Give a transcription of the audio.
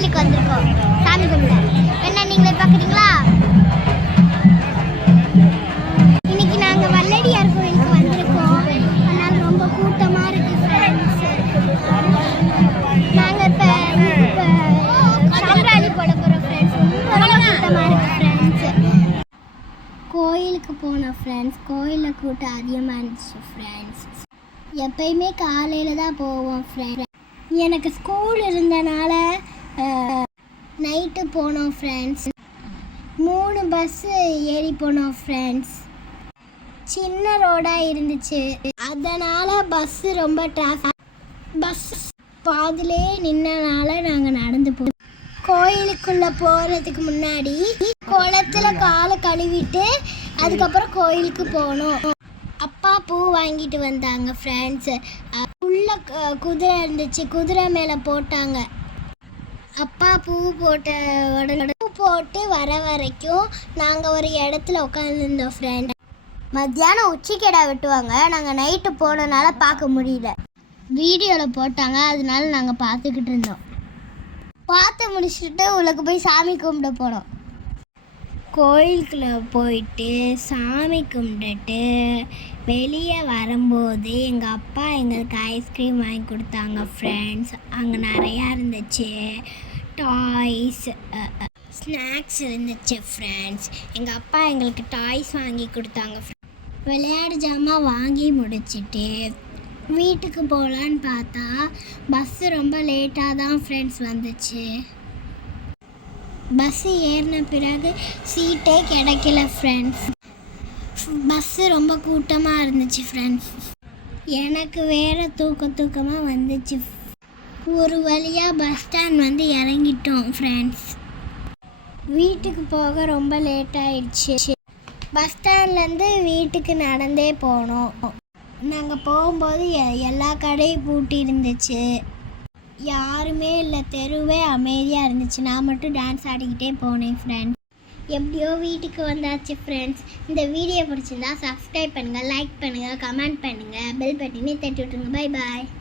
கோவிலுக்கு வந்திருக்கோம். சாமி கும்பிட. என்ன நீங்களே பார்க்குறீங்களா? இன்னைக்கு நாங்கள் வல்லடியார் கோவிலுக்கு வந்திருக்கோம். அதனால ரொம்ப கூட்டமாக இருக்கு ஃப்ரெண்ட்ஸ் நாங்கள் இப்போ சாம்பிராணி போட போகிறோம் ஃப்ரெண்ட்ஸ் ரொம்ப கூட்டமாக இருக்கு ஃப்ரெண்ட்ஸ் கோயிலுக்கு போன ஃப்ரெண்ட்ஸ் கோயிலில் கூட்டம் அதிகமாக இருந்துச்சு ஃப்ரெண்ட்ஸ் எப்பயுமே காலையில் தான் போவோம் ஃப்ரெண்ட் எனக்கு ஸ்கூல் இருந்தனால நைட்டு போனோம் ஃப்ரெண்ட்ஸ் மூணு பஸ்ஸு ஏறி போனோம் ஃப்ரெண்ட்ஸ் சின்ன ரோடாக இருந்துச்சு. அதனால் பஸ்ஸு ரொம்ப டிராஃபிக் பஸ் பாதிலே நின்னனால நாங்கள் நடந்து போ கோயிலுக்குள்ளே போகிறதுக்கு முன்னாடி குளத்துல காலை கழுவிட்டு அதுக்கப்புறம் கோயிலுக்கு போனோம். அப்பா பூ வாங்கிட்டு வந்தாங்க ஃப்ரெண்ட்ஸு உள்ள குதிரை இருந்துச்சு. குதிரை மேலே போட்டாங்க. அப்பா பூ போட்ட உடனே பூ போட்டு வர வரைக்கும் நாங்கள் ஒரு இடத்துல உட்காந்துருந்தோம் ஃப்ரெண்ட் மத்தியானம் உச்சிக்கடை வெட்டுவாங்க. நாங்கள் நைட்டு போனனால பார்க்க முடியல. வீடியோவில் போட்டாங்க. அதனால நாங்கள் பார்த்துக்கிட்டு இருந்தோம். பார்த்து முடிச்சுட்டு உள்ளக்கு போய் சாமி கும்பிட போனோம். கோயிலுக்குள்ள போயிட்டு சாமி கும்பிட்டுட்டு வெளியே வரும்போது எங்கள் அப்பா எங்களுக்கு ஐஸ்கிரீம் வாங்கி கொடுத்தாங்க ஃப்ரெண்ட்ஸ் அங்கே நிறையா இருந்துச்சு. டாய்ஸ் ஸ்நாக்ஸ் uh, uh, இருந்துச்சு ஃப்ரெண்ட்ஸ் எங்கள் அப்பா எங்களுக்கு டாய்ஸ் வாங்கி கொடுத்தாங்க விளையாடு ஜாமான் வாங்கி முடிச்சிட்டு வீட்டுக்கு போகலான்னு பார்த்தா பஸ்ஸு ரொம்ப லேட்டாக தான் ஃப்ரெண்ட்ஸ் வந்துச்சு. பஸ்ஸு ஏறின பிறகு சீட்டே கிடைக்கல ஃப்ரெண்ட்ஸ் பஸ்ஸு ரொம்ப கூட்டமாக இருந்துச்சு ஃப்ரெண்ட்ஸ் எனக்கு வேறு தூக்க தூக்கமாக வந்துச்சு ஒரு வழியாக பஸ் ஸ்டாண்ட் வந்து இறங்கிட்டோம் ஃப்ரெண்ட்ஸ் வீட்டுக்கு போக ரொம்ப லேட் ஆயிடுச்சு. பஸ் ஸ்டாண்ட்லேருந்து வீட்டுக்கு நடந்தே போனோம். நாங்கள் போகும்போது எ- எல்லா கடையும் பூட்டி இருந்துச்சு. யாருமே இல்லை தெருவே அமைதியாக இருந்துச்சு. நான் மட்டும் டான்ஸ் ஆடிக்கிட்டே போனேன் ஃப்ரெண்ட்ஸ் எப்படியோ வீட்டுக்கு வந்தாச்சு ஃப்ரெண்ட்ஸ் இந்த வீடியோ பிடிச்சிருந்தா சப்ஸ்கிரைப் பண்ணுங்கள் லைக் பண்ணுங்கள் கமெண்ட் பண்ணுங்கள் பெல் பட்டினே தட்டி விட்டுருங்க. Bye bye